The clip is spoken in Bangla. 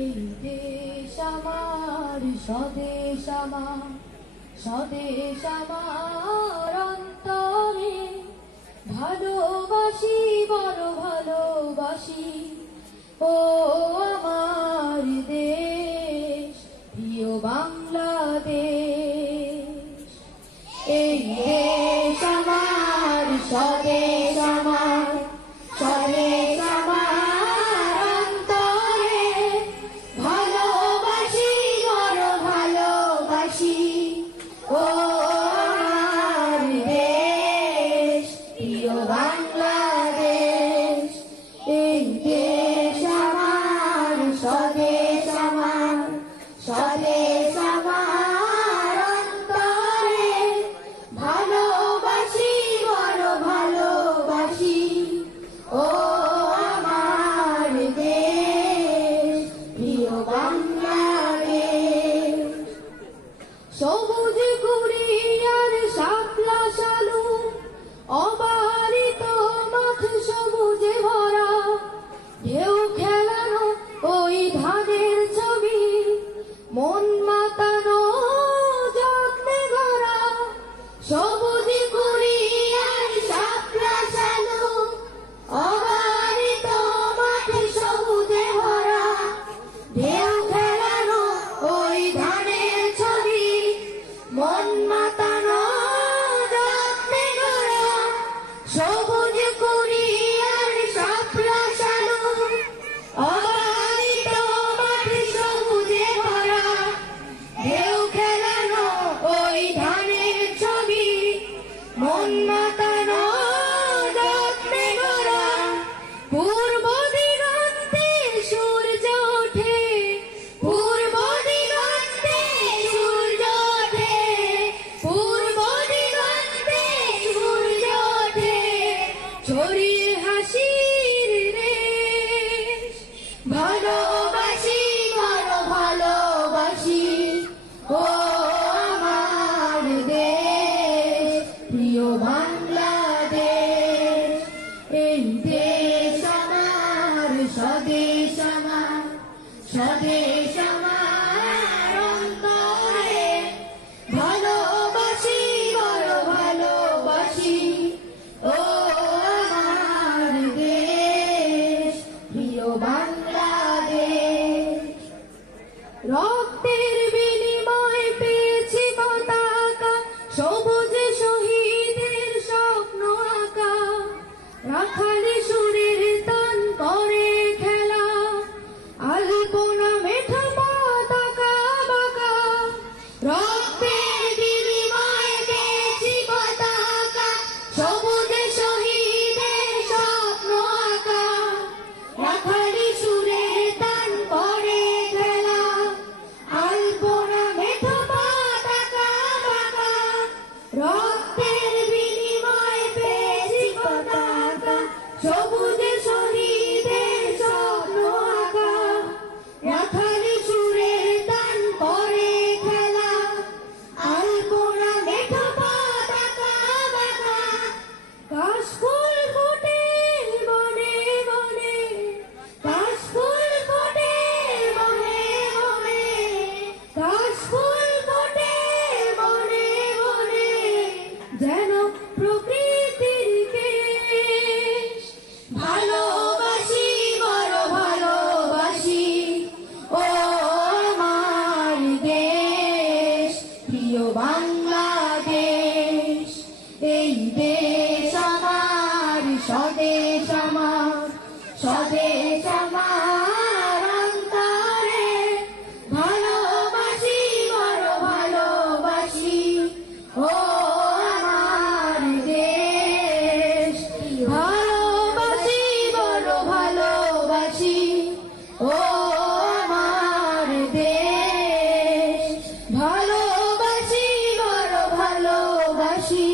এই দেশ আমার স্বদেশ আমার, স্বদেশ আমার অন্তরে, ভালোবাসি বড় ভালোবাসি ও আমার দেশ, প্রিয় বাংলাদেশ। এই দেশ আমার স্বদেশ আমার, স্বদেশ আমার অন্তরে, ভালোবাসি বড় ভালোবাসি ও আমার দেশ, প্রিয় বাংলাদেশ। এই দেশ আমার স্বদেশ আমার, স্বদেশ আমার অন্তরে, ভালোবাসি বড় ভালোবাসি ও আমার দেশ, প্রিয় বাংলাদেশ। সবুজ কুড়িয়ার শাপলা শালু, অবারিত মাঠ সবুজে ভরা, ঢেউ খেলানো ওই ধানের ছবি, মন মাতানো যত্নে গড়া। সবুজ কুড়িয়ার শাপলা শালু, অবারিত মাঠ সবুজে ভরা, ঢেউ খেলানো ওই ধানের ছবি, মন মাতানো যত্নে গড়া। সবুজ কুড়িয়ার শাপলা শালু, অবারিত মাঠ সবুজে ভরা, ঢেউ খেলানো ওই ধানের ছবি, মন মাতানো যত্নে গড়া। পূর্ব দিগন্তে সূর্য ওঠে, পূর্ব দিগন্তে সূর্য ওঠে, পূর্ব দিগন্তে সূর্য ওঠে, ছড়িয়ে হাসির রেশ। ভালোবাসি বড় ভালোবাসি ও আমার দেশ, প্রিয় বাংলাদেশ। এই দেশ আমার স্বদেশ আমার, স্বদেশ আমার অন্তরে, ভালোবাসি বড় ভালোবাসি ও আমার দেশ, প্রিয় বাংলাদেশ। রক্তের বিনিময়ে পেয়েছি পতাকা, সবুজ শহীদের স্বপ্ন আঁকা, রাখালি সুরের তান করে খেলা, আলপনা মেঠা পতাকা বাঁকা। রক্তের বিনিময়ে পেয়েছি পতাকা, সবুজ শহীদের স্বপ্ন আঁকা, রাখালি সুরের তান করে খেলা, আলপনা মেঠা পতাকা বাঁকা। রক্তের বিনিময়ে পেয়েছি পতাকা, সবুজ শহীদের স্বপ্ন আঁকা, রাখালি সুরের তান করে খেলা, আলপনা মেঠা পতাকা বাঁকা। কাশফুল ফোটে বনে বনে, কাশফুল ফোটে বনে বনে, কাশফুল ফোটে বনে বনে, যেন প্রকৃতির কেশ। ভালোবাসি বড় ভালোবাসি ও আমার দেশ, প্রিয় বাংলাদেশ। এই দেশ আমার স্বদেশ আমার, স্বদেশ আমার অন্তরে, ভালোবাসি বড় ভালোবাসি ও আমার দেশ, ভালোবাসি বড় ভালোবাসি ও আমার দেশ, ভালোবাসি বড় ভালোবাসি।